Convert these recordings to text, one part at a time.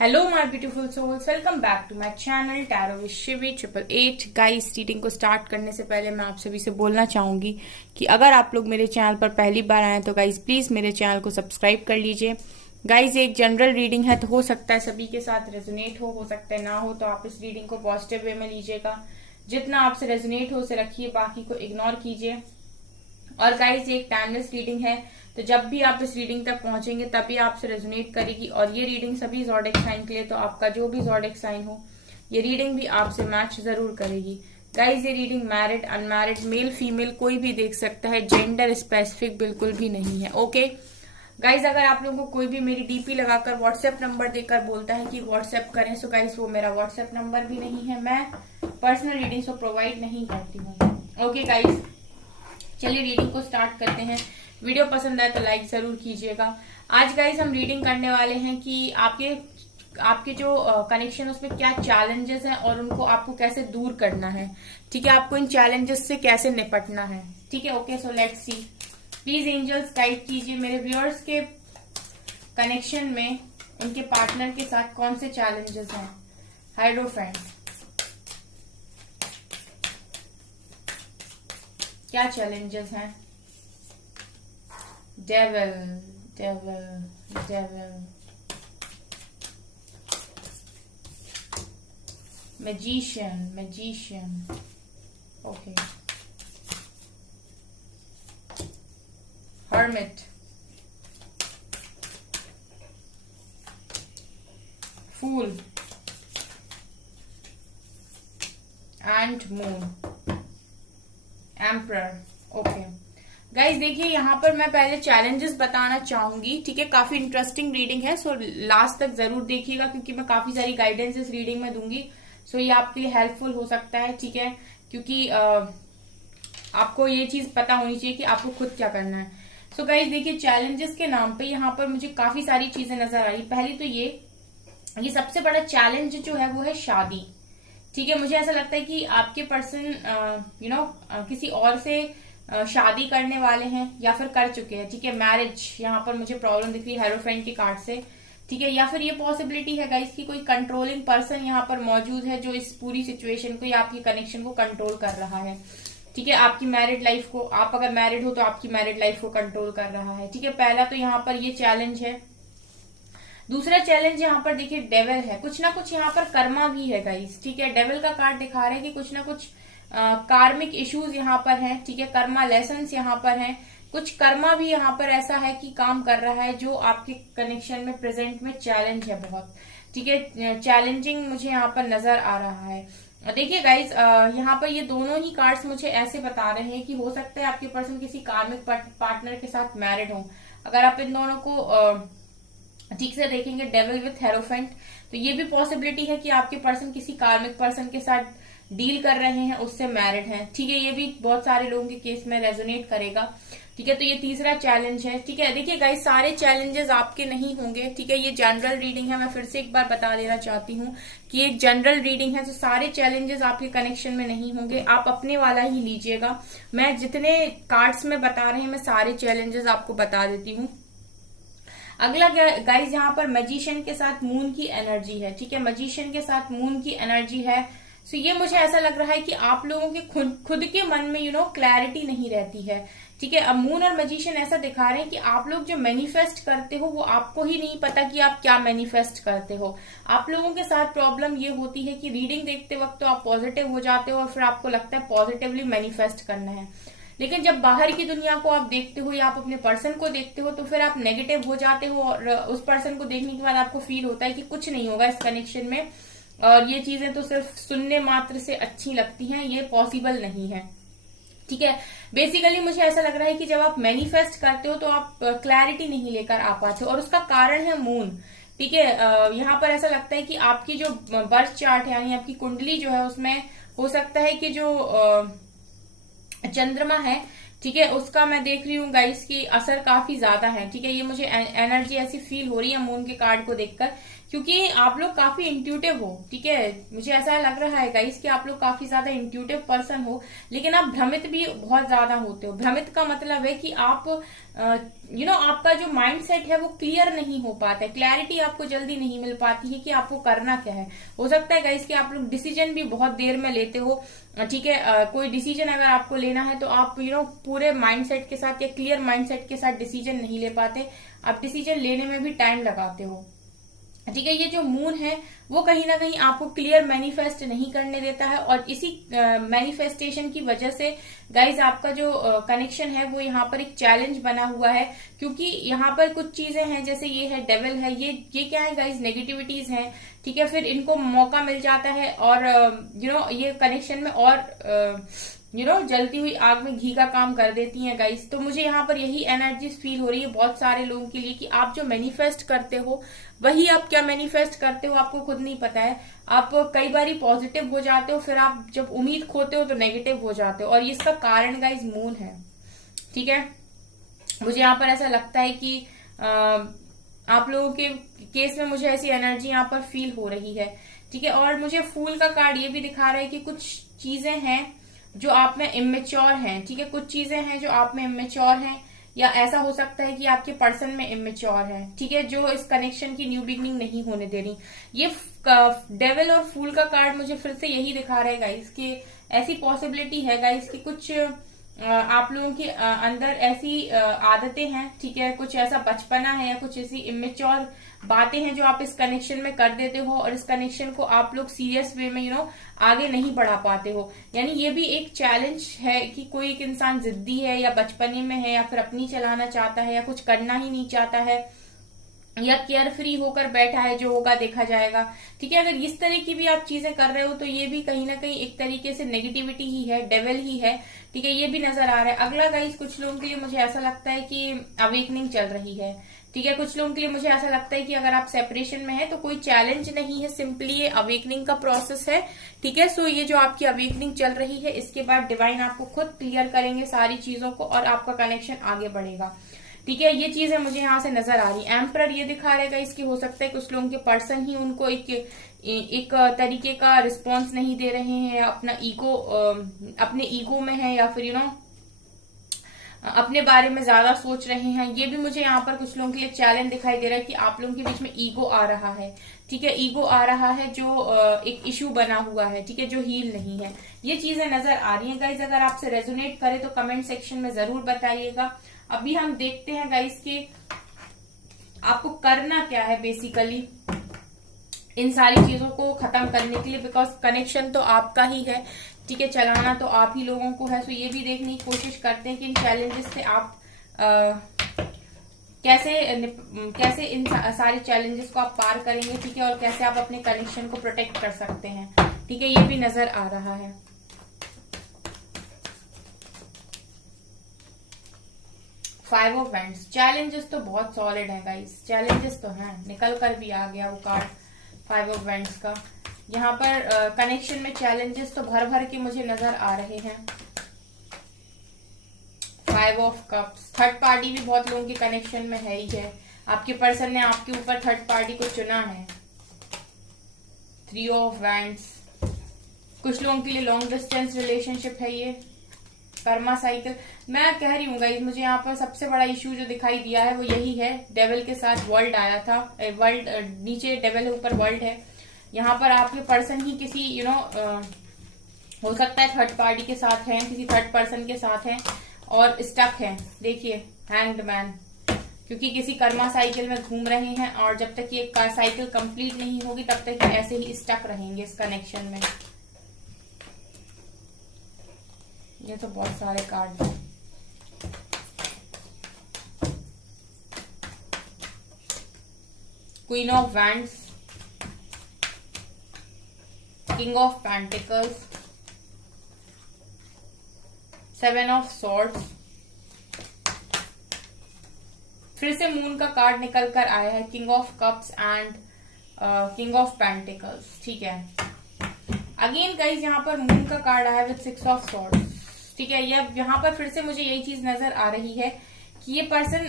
Hello my beautiful souls, welcome back to my channel tarot with Shivi 888। Guys, reading को start करने से पहले मैं आप सभी से बोलना चाहूंगी कि अगर आप लोग मेरे चैनल पर पहली बार आए तो गाइस प्लीज मेरे चैनल को सब्सक्राइब कर लीजिए। गाइस, एक जनरल रीडिंग है तो हो सकता है सभी के साथ रेजोनेट हो सकता है ना हो, तो आप इस रीडिंग को पॉजिटिव वे में लीजिएगा। जितना आपसे रेजोनेट हो उसे रखिए, बाकी को इग्नोर कीजिए। और गाइस, ये एक टाइमलेस रीडिंग है, तो जब भी आप इस रीडिंग तक पहुंचेंगे तभी आपसे रेजोनेट करेगी। और ये रीडिंग सभी ज़ोडिएक साइन के लिए, तो आपका जो भी ज़ोडिएक साइन हो ये रीडिंग भी आपसे मैच जरूर करेगी। गाइस, ये reading married unmarried male female कोई भी देख सकता है, जेंडर स्पेसिफिक बिल्कुल भी नहीं है। ओके गाइस, अगर आप लोगों को कोई भी मेरी डीपी लगाकर व्हाट्सएप नंबर देकर बोलता है कि व्हाट्सएप करें, सो गाइस वो मेरा व्हाट्सएप नंबर भी नहीं है। मैं पर्सनल रीडिंग्स को प्रोवाइड नहीं करती हूँ। ओके गाइस, चलिए रीडिंग को स्टार्ट करते हैं। वीडियो पसंद आए तो लाइक जरूर कीजिएगा। आज गाइस हम रीडिंग करने वाले हैं कि आपके जो कनेक्शन उसमें क्या चैलेंजेस हैं और उनको आपको कैसे दूर करना है। ठीक है, आपको इन चैलेंजेस से कैसे निपटना है। ठीक है, okay, so let's see. Please angels guide कीजिए मेरे व्यूअर्स के कनेक्शन में उनके पार्टनर के साथ कौन से चैलेंजेस हैं। हाइड्रोफेंट, क्या चैलेंजेस हैं। Devil, devil, devil, magician, magician, okay, hermit, fool and moon, emperor. Okay guys, देखिए यहाँ पर मैं पहले चैलेंजेस बताना चाहूंगी। ठीक है, काफी इंटरेस्टिंग रीडिंग है, सो लास्ट तक जरूर देखिएगा क्योंकि मैं काफी सारी गाइडेंस इस रीडिंग में दूंगी। सो ये आपके लिए हेल्पफुल हो सकता है। ठीक है, क्योंकि आपको ये चीज पता होनी चाहिए कि आपको खुद क्या करना है। सो गाइज देखिए, चैलेंजेस के नाम पे यहाँ पर मुझे काफी सारी चीजें नजर आ रही। पहली तो ये सबसे बड़ा चैलेंज जो है वो है शादी। ठीक है, मुझे ऐसा लगता है कि आपके पर्सन किसी और से शादी करने वाले हैं या फिर कर चुके हैं। ठीक है, मैरिज यहाँ पर मुझे प्रॉब्लम दिख रही है हेरोफ्रेंट की कार्ड से। ठीक है, या फिर ये पॉसिबिलिटी है गाइस कि कोई कंट्रोलिंग पर्सन यहाँ पर मौजूद है जो इस पूरी सिचुएशन को या आपकी कनेक्शन को कंट्रोल कर रहा है। ठीक है, आपकी मैरिड लाइफ को, आप अगर मैरिड हो तो आपकी मैरिड लाइफ को कंट्रोल कर रहा है। ठीक है, पहला तो यहाँ पर ये चैलेंज है। दूसरा चैलेंज यहाँ पर देखिए डेविल है, कुछ ना कुछ यहाँ पर कर्मा भी है गाइस। ठीक है, डेविल का कार्ड दिखा रहे हैं कि कुछ ना कुछ कार्मिक इश्यूज यहाँ पर हैं। ठीक है, कर्मा लेसन्स यहाँ पर हैं, कुछ कर्मा भी यहाँ पर ऐसा है कि काम कर रहा है जो आपके कनेक्शन में प्रेजेंट में चैलेंज है बहुत। ठीक है, चैलेंजिंग मुझे यहाँ पर नजर आ रहा है। देखिए गाइज, यहाँ पर ये दोनों ही कार्ड्स मुझे ऐसे बता रहे हैं कि हो सकता है आपके पर्सन किसी कार्मिक पार्टनर के साथ मैरिड हो। अगर आप इन दोनों को ठीक से देखेंगे, डेविल विथ हेरोफेंट, तो ये भी पॉसिबिलिटी है कि आपके पर्सन किसी कार्मिक पर्सन के साथ डील कर रहे हैं, उससे मैरिड हैं। ठीक है, ये भी बहुत सारे लोगों के केस में रेजोनेट करेगा। ठीक है, तो ये तीसरा चैलेंज है। ठीक है, देखिए गाइस, सारे चैलेंजेस आपके नहीं होंगे। ठीक है, ये जनरल रीडिंग है, मैं फिर से एक बार बता देना चाहती हूँ कि एक जनरल रीडिंग है, तो सारे चैलेंजेस आपके कनेक्शन में नहीं होंगे। आप अपने वाला ही लीजिएगा। मैं जितने कार्ड्स में बता रहे हैं मैं सारे चैलेंजेस आपको बता देती हूँ। अगला गाइज, यहाँ पर मैजिशियन के साथ मून की एनर्जी है। ठीक है, मैजिशियन के साथ मून की एनर्जी है। सो ये मुझे ऐसा लग रहा है कि आप लोगों के खुद के मन में क्लैरिटी नहीं रहती है। ठीक है, अब मून और मैजिशियन ऐसा दिखा रहे हैं कि आप लोग जो मैनिफेस्ट करते हो वो आपको ही नहीं पता कि आप क्या मैनिफेस्ट करते हो। आप लोगों के साथ प्रॉब्लम ये होती है कि रीडिंग देखते वक्त तो आप पॉजिटिव हो जाते हो और फिर आपको लगता है पॉजिटिवली मैनिफेस्ट करना है, लेकिन जब बाहर की दुनिया को आप देखते हो या आप अपने पर्सन को देखते हो तो फिर आप नेगेटिव हो जाते हो और उस पर्सन को देखने के बाद आपको फील होता है कि कुछ नहीं होगा इस कनेक्शन में और ये चीजें तो सिर्फ सुनने मात्र से अच्छी लगती हैं, ये पॉसिबल नहीं है। ठीक है, बेसिकली मुझे ऐसा लग रहा है कि जब आप मैनिफेस्ट करते हो तो आप क्लैरिटी नहीं लेकर आ पाते और उसका कारण है मून। ठीक है, यहाँ पर ऐसा लगता है कि आपकी जो बर्थ चार्ट है यानी आपकी कुंडली जो है उसमें हो सकता है कि जो चंद्रमा है, ठीक है, उसका मैं देख रही हूँ गाइस की असर काफी ज्यादा है। ठीक है, ये मुझे एनर्जी ऐसी फील हो रही है मून के कार्ड को देखकर, क्योंकि आप लोग काफी इंट्यूटिव हो। ठीक है, मुझे ऐसा लग रहा है गाइस कि आप लोग काफी ज्यादा इंट्यूटिव पर्सन हो, लेकिन आप भ्रमित भी बहुत ज्यादा होते हो। भ्रमित का मतलब है कि आप आपका जो माइंड सेट है वो क्लियर नहीं हो पाता है, क्लैरिटी आपको जल्दी नहीं मिल पाती है कि आपको करना क्या है। हो सकता है गाइस कि आप लोग डिसीजन भी बहुत देर में लेते हो, ठीक है। कोई डिसीजन अगर आपको लेना है तो आप पूरे माइंडसेट के साथ या क्लियर माइंडसेट के साथ डिसीजन नहीं ले पाते, आप डिसीजन लेने में भी टाइम लगाते हो, ठीक है। ये जो मून है वो कहीं ना कहीं आपको क्लियर मैनिफेस्ट नहीं करने देता है, और इसी मैनिफेस्टेशन की वजह से गाइज आपका जो कनेक्शन है वो यहाँ पर एक चैलेंज बना हुआ है, क्योंकि यहाँ पर कुछ चीजें हैं, जैसे ये है डेविल है, ये क्या है गाइज, नेगेटिविटीज हैं, ठीक है। फिर इनको मौका मिल जाता है और ये कनेक्शन में और जलती हुई आग में घी का काम कर देती हैं गाइस। तो मुझे यहाँ पर यही एनर्जी फील हो रही है बहुत सारे लोगों के लिए कि आप जो मैनिफेस्ट करते हो वही आप क्या मैनिफेस्ट करते हो आपको खुद नहीं पता है। आप कई बार पॉजिटिव हो जाते हो, फिर आप जब उम्मीद खोते हो तो नेगेटिव हो जाते हो, और इसका कारण गाइस मून है, ठीक है। मुझे यहाँ पर ऐसा लगता है कि आप लोगों के केस में मुझे ऐसी एनर्जी यहाँ पर फील हो रही है, ठीक है। और मुझे फूल का कार्ड ये भी दिखा रहा है कि कुछ चीजें हैं जो आप में इमेच्योर हैं, ठीक है। कुछ चीजें हैं जो आप में इमेच्योर हैं, या ऐसा हो सकता है कि आपके पर्सन में इमेच्योर है, ठीक है, जो इस कनेक्शन की न्यू बिगनिंग नहीं होने दे रही। ये डेविल और फूल का कार्ड मुझे फिर से यही दिखा रहा है गाइस कि ऐसी पॉसिबिलिटी है गाइस कि कुछ आप लोगों के अंदर ऐसी आदतें हैं, ठीक है, कुछ ऐसा बचपना है या कुछ ऐसी इमेच्योर बातें हैं जो आप इस कनेक्शन में कर देते हो, और इस कनेक्शन को आप लोग सीरियस वे में आगे नहीं बढ़ा पाते हो। यानी ये भी एक चैलेंज है कि कोई एक इंसान जिद्दी है या बचपने में है या फिर अपनी चलाना चाहता है या कुछ करना ही नहीं चाहता है या केयर फ्री होकर बैठा है, जो होगा देखा जाएगा, ठीक है। अगर इस तरह की भी आप चीजें कर रहे हो तो ये भी कहीं ना कहीं एक तरीके से नेगेटिविटी ही है, डेविल ही है, ठीक है, ये भी नजर आ रहा है। अगला गाइस कुछ लोगों के लिए मुझे ऐसा लगता है कि अवेकनिंग चल रही है, ठीक है। कुछ लोगों के लिए मुझे ऐसा लगता है कि अगर आप सेपरेशन में है तो कोई चैलेंज नहीं है, सिंपली ये अवेकनिंग का प्रोसेस है, ठीक है। सो ये जो आपकी अवेकनिंग चल रही है इसके बाद डिवाइन आपको खुद क्लियर करेंगे सारी चीजों को और आपका कनेक्शन आगे बढ़ेगा, ठीक है। ये चीजें मुझे यहाँ से नजर आ रही। एम्परर ये दिखा रहेगा, इसकी हो सकता है कुछ लोगों के पर्सन ही उनको एक तरीके का रिस्पॉन्स नहीं दे रहे हैं, अपने ईगो में है, या फिर अपने बारे में ज्यादा सोच रहे हैं। ये भी मुझे यहाँ पर कुछ लोगों के लिए चैलेंज दिखाई दे रहा है कि आप लोगों के बीच में ईगो आ रहा है, ठीक है, ईगो आ रहा है जो एक इश्यू बना हुआ है, ठीक है, जो हील नहीं है। ये चीजें नजर आ रही हैं गाइज। अगर आपसे रेजोनेट करे तो कमेंट सेक्शन में जरूर बताइएगा। अभी हम देखते हैं गाइस कि आपको करना क्या है बेसिकली इन सारी चीजों को खत्म करने के लिए, बिकॉज कनेक्शन तो आपका ही है, ठीक है, चलाना तो आप ही लोगों को है। सो ये भी देखने की कोशिश करते हैं कि इन चैलेंजेस से आप कैसे इन सारे चैलेंजेस को आप पार करेंगे, ठीक है, और कैसे आप अपने कनेक्शन को प्रोटेक्ट कर सकते हैं, ठीक है, ये भी नजर आ रहा है। फाइव ऑफ वैंड्स, चैलेंजेस तो बहुत सॉलिड है गाइस, चैलेंजेस तो हैं, निकल कर भी आ गया वो कार्ड फाइव ऑफ वैंड्स का। यहाँ पर कनेक्शन में चैलेंजेस तो भर भर के मुझे नजर आ रहे हैं। Five of cups, third party भी बहुत लोगों के कनेक्शन में है ही है, आपके पर्सन ने आपके ऊपर थर्ड पार्टी को चुना है। थ्री ऑफ वैंड्स, कुछ लोगों के लिए लॉन्ग डिस्टेंस रिलेशनशिप है ये। कर्मा साइकिल, मैं कह रही हूँ गाइस, मुझे यहाँ पर सबसे बड़ा इश्यू जो दिखाई दिया है वो यही है, डेविल के साथ वर्ल्ड आया था, वर्ल्ड नीचे डेविल ऊपर वर्ल्ड है। यहाँ पर आपके पर्सन ही किसी हो सकता है थर्ड पार्टी के साथ है, किसी थर्ड पर्सन के साथ है और स्टक है। देखिए हैंग्ड मैन, क्योंकि किसी कर्मा साइकिल में घूम रहे हैं और जब तक ये साइकिल कंप्लीट नहीं होगी तब तक ऐसे ही स्टक रहेंगे इस कनेक्शन में। ये तो बहुत सारे कार्ड हैं। Queen of wands, king of pentacles, seven of swords, फिर से मून का कार्ड निकल कर आया है, king of cups and king of pentacles, ठीक है। अगेन गाइज यहाँ पर मून का कार्ड आया विद सिक्स ऑफ सॉर्ड्स, ठीक है। यहाँ पर फिर से मुझे यही चीज नजर आ रही है कि ये पर्सन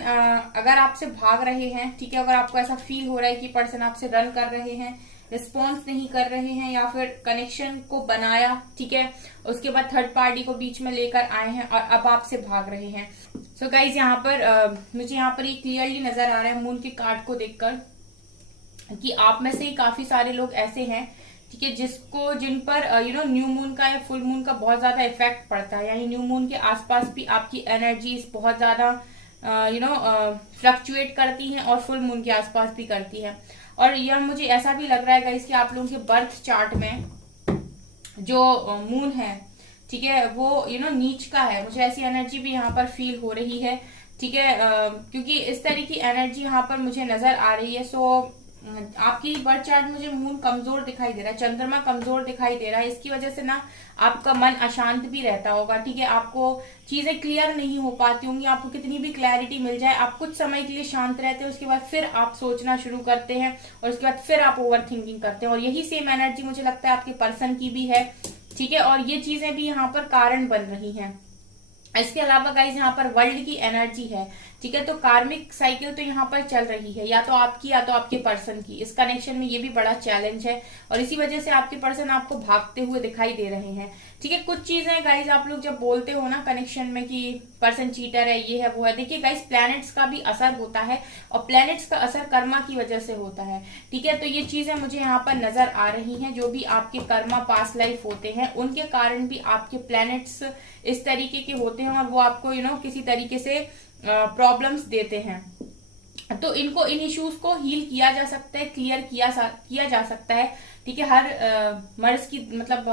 अगर आपसे भाग रहे हैं, ठीक है, अगर आपको ऐसा फील हो रहा है कि पर्सन आपसे रन कर रहे हैं, रिस्पॉन्स नहीं कर रहे हैं या फिर कनेक्शन को बनाया, ठीक है, उसके बाद थर्ड पार्टी को बीच में लेकर आए हैं और अब आपसे भाग रहे हैं। सो गाइज यहाँ पर मुझे यहाँ पर ये क्लियरली नजर आ रहा है मून के कार्ड को देखकर कि आप में से ही काफी सारे लोग ऐसे हैं, ठीक है, जिन पर न्यू मून का या फुल मून का बहुत ज्यादा इफेक्ट पड़ता है, यानी न्यू मून के आसपास भी आपकी एनर्जीज बहुत ज्यादा फ्लक्चुएट करती हैं और फुल मून के आसपास भी करती है। और यह मुझे ऐसा भी लग रहा है गाइस कि आप लोगों के बर्थ चार्ट में जो मून है, ठीक है, वो नीच का है। मुझे ऐसी एनर्जी भी यहाँ पर फील हो रही है, ठीक है, क्योंकि इस तरह की एनर्जी यहाँ पर मुझे नजर आ रही है। सो आपकी बर्थ चार्ट मुझे मून कमजोर दिखाई दे रहा है, चंद्रमा कमजोर दिखाई दे रहा है। इसकी वजह से ना आपका मन अशांत भी रहता होगा, ठीक है, आपको चीजें क्लियर नहीं हो पाती होंगी। आपको कितनी भी क्लैरिटी मिल जाए, आप कुछ समय के लिए शांत रहते हैं, उसके बाद फिर आप सोचना शुरू करते हैं और उसके बाद फिर आप ओवर थिंकिंग करते हैं। और यही सेम एनर्जी मुझे लगता है आपके पर्सन की भी है, ठीक है, और ये चीजें भी यहाँ पर कारण बन रही हैं। इसके अलावा गाइज यहाँ पर वर्ल्ड की एनर्जी है, ठीक है, तो कार्मिक साइकिल तो यहाँ पर चल रही है, या तो आपकी या तो आपके पर्सन की। इस कनेक्शन में ये भी बड़ा चैलेंज है और इसी वजह से आपके पर्सन आपको भागते हुए दिखाई दे रहे हैं, ठीक है। कुछ चीजें गाइज आप लोग जब बोलते हो ना कनेक्शन में कि पर्सन चीटर है, ये है वो है, देखिए गाइज प्लैनेट्स का भी असर होता है और प्लैनेट्स का असर कर्मा की वजह से होता है, ठीक है। तो ये चीजें मुझे यहाँ पर नजर आ रही हैं, जो भी आपके कर्मा पास्ट लाइफ होते हैं उनके कारण भी आपके प्लैनेट्स इस तरीके के होते हैं और वो आपको किसी तरीके से प्रॉब्लम्स देते हैं। तो इन इश्यूज को हील किया जा सकता है, क्लियर किया जा सकता है, ठीक है। हर मर्ज की मतलब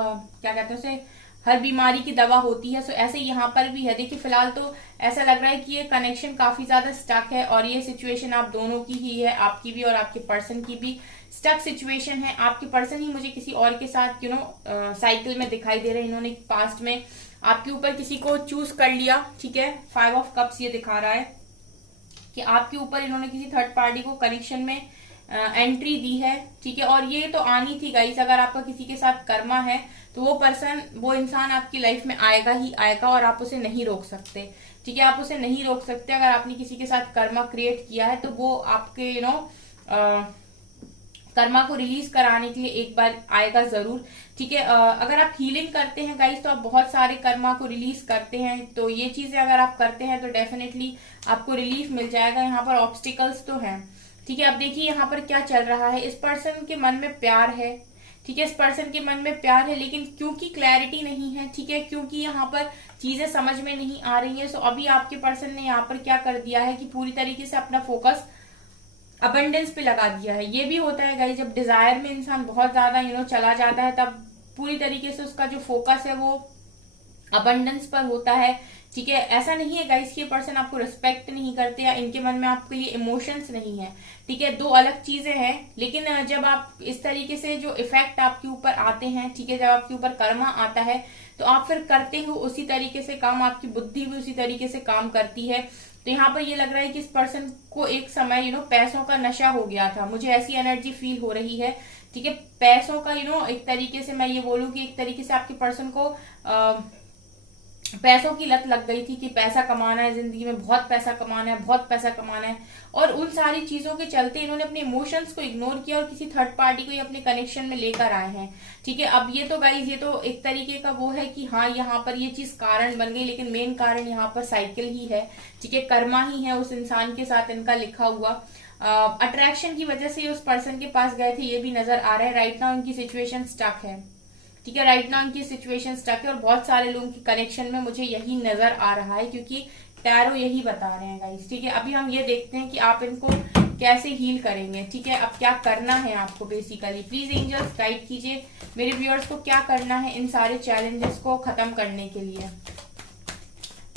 क्या कहते हैं उसे, हर बीमारी की दवा होती है। सो ऐसे यहाँ पर भी है। देखिए फिलहाल तो ऐसा लग रहा है कि ये कनेक्शन काफी ज्यादा स्टक है और ये सिचुएशन आप दोनों की ही है, आपकी भी और आपके पर्सन की भी स्टक सिचुएशन है। आपके पर्सन ही मुझे किसी और के साथ साइकिल में दिखाई दे रहे हैं। इन्होंने पास्ट में आपके ऊपर किसी को चूज कर लिया, ठीक है। 5 ऑफ कप्स ये दिखा रहा है कि आपके ऊपर इन्होंने किसी थर्ड पार्टी को कनेक्शन में एंट्री दी है, ठीक है। और ये तो आनी थी गाइस, अगर आपका किसी के साथ कर्मा है तो वो इंसान आपकी लाइफ में आएगा ही आएगा और आप उसे नहीं रोक सकते, ठीक है। आप उसे नहीं रोक सकते। अगर आपने किसी के साथ कर्मा क्रिएट किया है तो वो आपके कर्मा को रिलीज कराने के लिए एक बार आएगा जरूर, ठीक है। अगर आप हीलिंग करते हैं गाइस तो आप बहुत सारे कर्मा को रिलीज करते हैं, तो ये चीजें अगर आप करते हैं तो डेफिनेटली आपको रिलीफ मिल जाएगा। यहाँ पर ऑब्स्टिकल्स तो हैं, ठीक है। अब देखिए यहाँ पर क्या चल रहा है। इस पर्सन के मन में प्यार है, ठीक है, इस पर्सन के मन में प्यार है, लेकिन क्योंकि क्लैरिटी नहीं है, ठीक है, क्योंकि यहाँ पर चीजें समझ में नहीं आ रही है। सो अभी आपके पर्सन ने यहाँ पर क्या कर दिया है कि पूरी तरीके से अपना फोकस अबंडेंस पे लगा दिया है। ये भी होता है गाइस, जब डिजायर में इंसान बहुत ज्यादा चला जाता है तब पूरी तरीके से उसका जो फोकस है वो अबंडेंस पर होता है, ठीक है। ऐसा नहीं है गाइस कि ये पर्सन आपको रिस्पेक्ट नहीं करते या इनके मन में आपके लिए इमोशंस नहीं है, ठीक है, दो अलग चीजें हैं। लेकिन जब आप इस तरीके से जो इफेक्ट आपके ऊपर आते हैं, ठीक है, जब आपके ऊपर कर्मा आता है तो आप फिर करते हो उसी तरीके से काम, आपकी बुद्धि भी उसी तरीके से काम करती है। तो यहाँ पर ये लग रहा है कि इस पर्सन को एक समय पैसों का नशा हो गया था। मुझे ऐसी एनर्जी फील हो रही है, ठीक है, पैसों का एक तरीके से मैं ये बोलूं कि एक तरीके से आपके पर्सन को पैसों की लत लग गई थी कि पैसा कमाना है, जिंदगी में बहुत पैसा कमाना है, बहुत पैसा कमाना है। और उन सारी चीजों के चलते इन्होंने अपने इमोशंस को इग्नोर किया और किसी थर्ड पार्टी को ही अपने कनेक्शन में लेकर आए हैं, ठीक है। अब ये तो गाइज ये तो एक तरीके का वो है कि हाँ यहाँ पर ये चीज कारण बन गई, लेकिन मेन कारण यहाँ पर साइकिल ही है, ठीक है, कर्मा ही है उस इंसान के साथ इनका लिखा हुआ। अट्रैक्शन की वजह से उस पर्सन के पास गए थे, ये भी नजर आ रहा है। राइट नाउ उनकी सिचुएशन स्टक है, ठीक है, राइट नाउ उनकी सिचुएशन स्टक है और बहुत सारे लोगों की कनेक्शन में मुझे यही नजर आ रहा है, क्योंकि टैरो यही बता रहे हैं गाइस, ठीक है। अभी हम ये देखते हैं कि आप इनको कैसे हील करेंगे, ठीक है। अब क्या करना है आपको बेसिकली, प्लीज एंजल्स गाइड कीजिए मेरे व्यूअर्स को क्या करना है इन सारे चैलेंजेस को खत्म करने के लिए।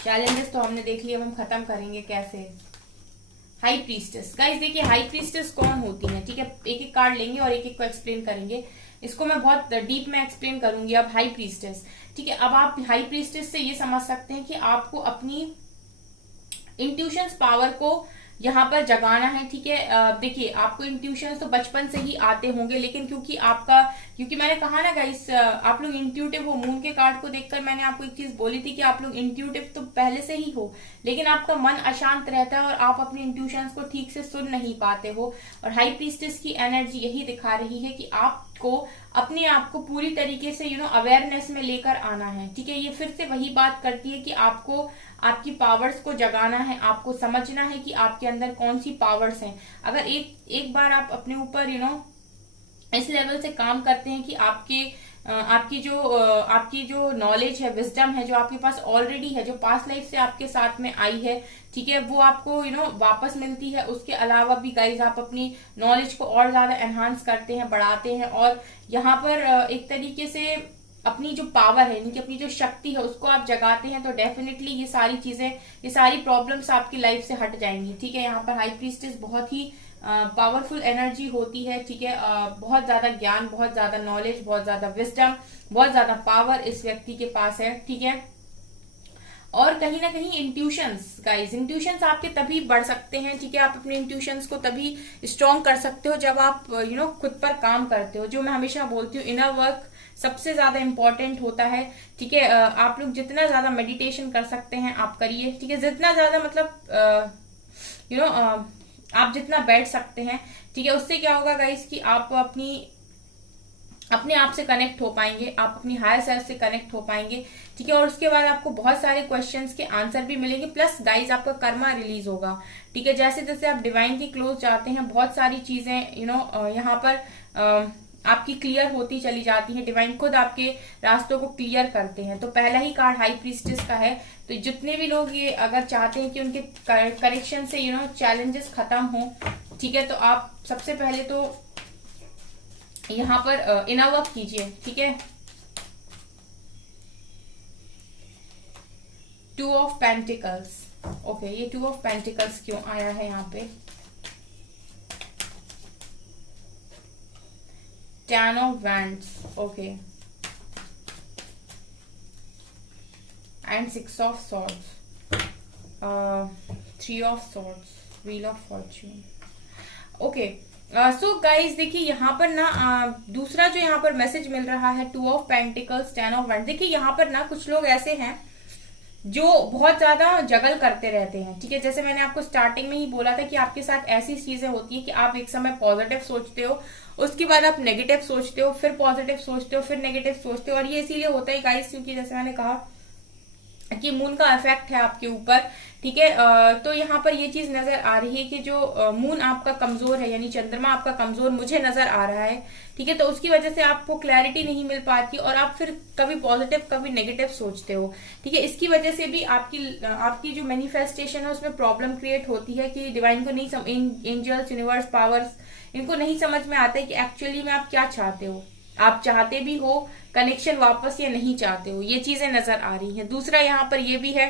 चैलेंजेस तो हमने देख लिया, हम खत्म करेंगे कैसे। हाई प्रीस्टेस गाइस, देखिए हाई प्रीस्टेस कौन होती है, ठीक है, एक एक कार्ड लेंगे और एक एक को एक्सप्लेन करेंगे। इसको मैं बहुत डीप में एक्सप्लेन करूंगी। अब हाई प्रीस्टेस, ठीक है, अब आप हाई प्रीस्टेस से ये समझ सकते हैं कि आपको अपनी इंट्यूशंस पावर को यहाँ पर जगाना है, ठीक है। देखिए आपको इंट्यूशन तो बचपन से ही आते होंगे, लेकिन क्योंकि मैंने कहा ना गाइस, आप लोग इंट्यूटिव हो। मून के कार्ड को देखकर मैंने आपको एक चीज बोली थी कि आप लोग इंट्यूटिव तो पहले से ही हो, लेकिन आपका मन अशांत रहता है और आप अपने इंट्यूशंस को ठीक से सुन नहीं पाते हो। और हाई प्रीस्टेस की एनर्जी यही दिखा रही है कि आपको अपने आप को पूरी तरीके से अवेयरनेस में लेकर आना है, ठीक है। ये फिर से वही बात करती है कि आपको आपकी पावर्स को जगाना है, आपको समझना है कि आपके अंदर कौन सी पावर्स हैं। अगर एक बार आप अपने ऊपर इस लेवल से काम करते हैं कि आपकी जो नॉलेज है, विजडम है, जो आपके पास ऑलरेडी है, जो पास्ट लाइफ से आपके साथ में आई है, ठीक है, वो आपको वापस मिलती है। उसके अलावा भी गाइज आप अपनी नॉलेज को और ज्यादा एनहांस करते हैं, बढ़ाते हैं, और यहाँ पर एक तरीके से अपनी जो पावर है, यानी कि अपनी जो शक्ति है, उसको आप जगाते हैं, तो डेफिनेटली ये सारी प्रॉब्लम्स आपकी लाइफ से हट जाएंगी, ठीक है। यहाँ पर हाई प्रीस्टेस बहुत ही पावरफुल एनर्जी होती है, ठीक है। बहुत ज्यादा ज्ञान, बहुत ज्यादा नॉलेज, बहुत ज्यादा विजडम, बहुत ज्यादा पावर इस व्यक्ति के पास है, ठीक है। और कहीं ना कहीं इंट्यूशंस आपके तभी बढ़ सकते हैं, ठीक है। आप अपने इंट्यूशंस को तभी स्ट्रॉन्ग कर सकते हो जब आप खुद पर काम करते हो। जो मैं हमेशा बोलती हूँ, इनर वर्क सबसे ज्यादा इंपॉर्टेंट होता है, ठीक है। आप लोग जितना ज्यादा मेडिटेशन कर सकते हैं आप करिए, ठीक है। जितना ज्यादा मतलब आप जितना बैठ सकते हैं, ठीक है। उससे क्या होगा गाइस कि आप अपने आप से कनेक्ट हो पाएंगे, आप अपनी हायर सेल्फ से कनेक्ट हो पाएंगे, ठीक है। और उसके बाद आपको बहुत सारे क्वेश्चंस के आंसर भी मिलेंगे, प्लस गाइस आपका कर्मा रिलीज होगा, ठीक है। जैसे जैसे आप डिवाइन के क्लोज जाते हैं, बहुत सारी चीजें यहाँ पर आपकी क्लियर होती चली जाती है। डिवाइन खुद आपके रास्तों को क्लियर करते हैं। तो पहला ही कार्ड हाई प्रीस्टेस का है। तो जितने भी लोग ये अगर चाहते हैं कि उनके कनेक्शन से चैलेंजेस खत्म हो, ठीक है, तो आप सबसे पहले तो यहाँ पर इनर वर्क कीजिए, ठीक है। 2 ऑफ पेंटिकल्स, ओके, ये 2 ऑफ पेंटिकल्स क्यों आया है यहाँ पे? 10 of wands, okay, and 6 of swords, 3 of swords, wheel of fortune, okay। So guys देखिए यहाँ पर ना दूसरा जो यहाँ पर मैसेज मिल रहा है, 2 ऑफ पेंटिकल्स, 10 ऑफ wands। देखिए यहाँ पर ना कुछ लोग ऐसे हैं जो बहुत ज्यादा जगल करते रहते हैं, ठीक है। जैसे मैंने आपको स्टार्टिंग में ही बोला था कि आपके साथ ऐसी चीजें होती है कि आप एक समय पॉजिटिव सोचते हो, उसके बाद आप नेगेटिव सोचते हो, फिर पॉजिटिव सोचते हो, फिर नेगेटिव सोचते हो। और ये इसीलिए होता है गाइस क्योंकि जैसे मैंने कहा कि मून का इफेक्ट है आपके ऊपर, ठीक है। तो यहाँ पर ये चीज नजर आ रही है कि जो मून आपका कमजोर है, यानी चंद्रमा आपका कमजोर मुझे नजर आ रहा है, ठीक है। तो उसकी वजह से आपको क्लैरिटी नहीं मिल पाती और आप फिर कभी पॉजिटिव कभी नेगेटिव सोचते हो, ठीक है। इसकी वजह से भी आपकी जो मैनिफेस्टेशन है उसमें प्रॉब्लम क्रिएट होती है कि डिवाइन को नहीं, एंजल्स, यूनिवर्स, पावर्स, इनको नहीं समझ में आता है कि एक्चुअली में आप क्या चाहते हो। आप चाहते भी हो कनेक्शन वापस या नहीं चाहते हो, ये चीजें नजर आ रही हैं। दूसरा यहाँ पर ये भी है,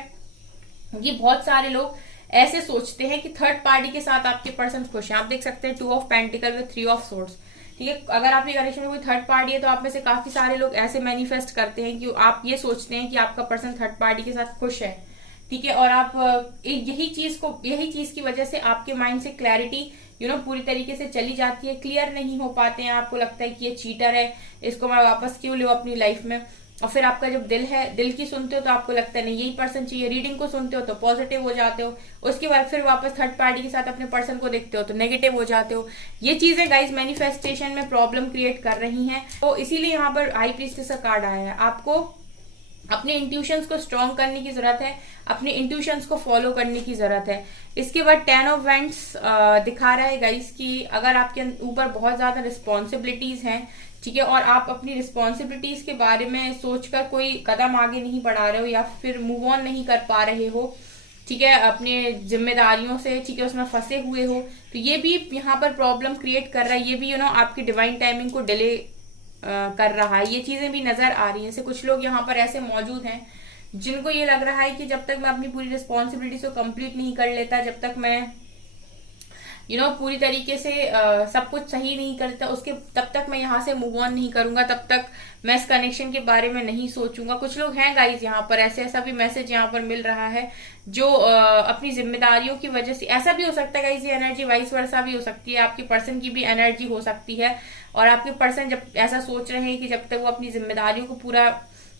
ये बहुत सारे लोग ऐसे सोचते हैं कि थर्ड पार्टी के साथ आपके पर्सन खुश हैं। आप देख सकते हैं 2 of pentacle with 3 of swords, ठीक है। अगर आपके कनेक्शन में कोई थर्ड पार्टी है तो आप में से काफी सारे लोग ऐसे मैनिफेस्ट करते हैं कि आप ये सोचते हैं कि आपका पर्सन थर्ड पार्टी के साथ खुश है, ठीक है। और आप यही चीज की वजह से आपके माइंड से क्लैरिटी पूरी तरीके से चली जाती है, क्लियर नहीं हो पाते हैं। आपको लगता है कि ये चीटर है, इसको मैं वापस क्यों लूं अपनी लाइफ में। और फिर आपका जब दिल है, दिल की सुनते हो तो आपको लगता है नहीं यही पर्सन चाहिए। रीडिंग को सुनते हो तो पॉजिटिव हो जाते हो, उसके बाद फिर वापस थर्ड पार्टी के साथ अपने पर्सन को देखते हो तो नेगेटिव हो जाते हो। ये चीजें गाइज मैनिफेस्टेशन में प्रॉब्लम क्रिएट कर रही हैं। तो इसीलिए यहाँ पर हाई प्रीस्टेस का कार्ड आया है। आपको अपने इंट्यूशंस को स्ट्रॉन्ग करने की जरूरत है, अपने इंट्यूशंस को फॉलो करने की जरूरत है। इसके बाद 10 ऑफ वैंड्स दिखा रहा है गाइस कि अगर आपके ऊपर बहुत ज्यादा रिस्पॉन्सिबिलिटीज हैं, ठीक है, और आप अपनी रिस्पॉन्सिबिलिटीज के बारे में सोचकर कोई कदम आगे नहीं बढ़ा रहे हो या फिर मूव ऑन नहीं कर पा रहे हो, ठीक है, अपने जिम्मेदारियों से, ठीक है, उसमें फंसे हुए हो, तो ये भी यहाँ पर प्रॉब्लम क्रिएट कर रहा है। ये भी आपकी डिवाइन टाइमिंग को डिले कर रहा है। ये चीजें भी नजर आ रही हैं। जैसे कुछ लोग यहाँ पर ऐसे मौजूद हैं जिनको ये लग रहा है कि जब तक मैं अपनी पूरी रिस्पॉन्सिबिलिटी को कंप्लीट नहीं कर लेता, जब तक मैं पूरी तरीके से सब कुछ सही नहीं करता, उसके तब तक मैं यहाँ से मूव ऑन नहीं करूंगा, तब तक मैं इस कनेक्शन के बारे में नहीं सोचूंगा। कुछ लोग हैं गाइज यहाँ पर, ऐसा भी मैसेज यहाँ पर मिल रहा है जो अपनी जिम्मेदारियों की वजह से, ऐसा भी हो सकता है गाइज ये एनर्जी वाइस वर्सा भी हो सकती है, आपके पर्सन की भी एनर्जी हो सकती है, और आपके पर्सन जब ऐसा सोच रहे हैं कि जब तक वो अपनी जिम्मेदारियों को पूरा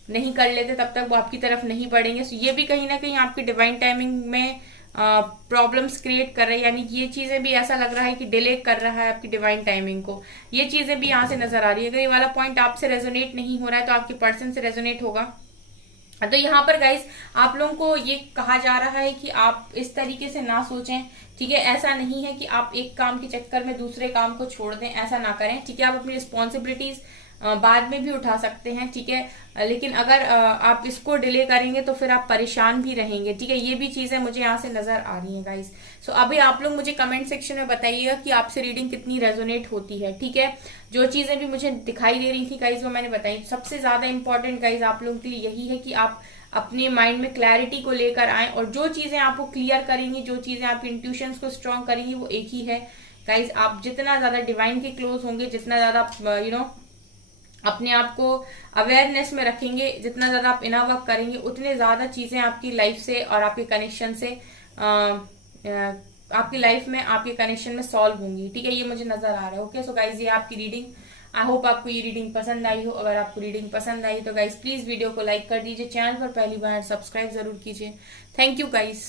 नहीं कर लेते तब तक वो आपकी तरफ नहीं बढ़ेंगे। तो ये भी कहीं ना कहीं आपकी डिवाइन टाइमिंग में प्रॉब्लम्स क्रिएट कर रहे हैं, यानी कि ये चीजें भी ऐसा लग रहा है कि डिले कर रहा है आपकी डिवाइन टाइमिंग को। ये चीजें भी यहाँ से नजर आ रही है। अगर ये वाला पॉइंट आपसे रेजोनेट नहीं हो रहा है तो आपके पर्सन से रेजोनेट होगा। तो यहाँ पर गाइस आप लोगों को ये कहा जा रहा है कि आप इस तरीके से ना सोचें, ठीक है। ऐसा नहीं है कि आप एक काम के चक्कर में दूसरे काम को छोड़ दें, ऐसा ना करें, ठीक है। आप अपनी रिस्पॉन्सिबिलिटीज बाद में भी उठा सकते हैं, ठीक है। लेकिन अगर आप इसको डिले करेंगे तो फिर आप परेशान भी रहेंगे, ठीक है। ये भी चीजें मुझे यहाँ से नजर आ रही हैं गाइस। सो अभी आप लोग मुझे कमेंट सेक्शन में बताइएगा कि आपसे रीडिंग कितनी रेजोनेट होती है, ठीक है। जो चीजें भी मुझे दिखाई दे रही थी गाइस वो मैंने बताई। सबसे ज्यादा इंपॉर्टेंट गाइस आप लोगों के लिए यही है कि आप अपने माइंड में क्लैरिटी को लेकर आए, और जो चीजें आपको क्लियर करेंगी, जो चीजें आपकी इंट्यूशंस को स्ट्रॉन्ग करेंगी वो एक ही है गाइस। आप जितना ज्यादा डिवाइन के क्लोज होंगे, जितना ज्यादा अपने आप को अवेयरनेस में रखेंगे, जितना ज्यादा आप इनर वर्क करेंगे, उतने ज्यादा चीजें आपकी लाइफ से और आपके कनेक्शन से आपकी लाइफ में, आपके कनेक्शन में सॉल्व होंगी, ठीक है। ये मुझे नजर आ रहा है। ओके सो गाइज, ये आपकी रीडिंग, आई होप आपको ये रीडिंग पसंद आई हो। अगर आपको रीडिंग पसंद आई तो गाइज प्लीज वीडियो को लाइक कर दीजिए, चैनल पर पहली बार सब्सक्राइब जरूर कीजिए। Thank you guys.